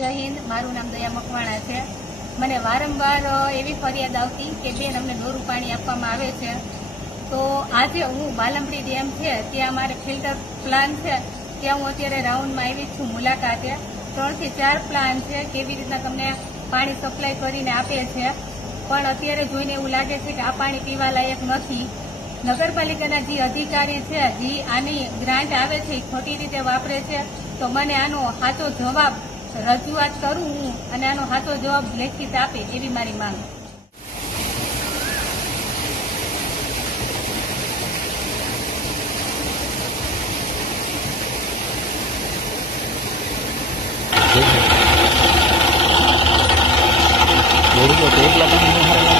જય હિન્દ। મારું નામ દયા મકવાણા છે। મને વારંવાર એવી ફરિયાદ આવતી કે બેન અમને દોરું પાણી આપવામાં આવે છે, તો આજે હું બાલમડી ડેમ છે ત્યાં મારે ફિલ્ટર પ્લાન છે ત્યાં હું અત્યારે રાઉન્ડમાં આવી છું મુલાકાતે। 3 થી 4 પ્લાન છે કેવી રીતના તમને પાણી સપ્લાય કરીને આપે છે, પણ અત્યારે જોઈને એવું લાગે છે કે આ પાણી પીવા લાયક નથી। નગરપાલિકાના જે અધિકારી છે જે આની ગ્રાન્ટ આવે છે એ ખોટી રીતે વાપરે છે, તો મને આનો સાચો જવાબ રજૂઆત કરું હું અને આનો સાચો જવાબ લેખિત આપે એવી મારી માંગ। કેટલા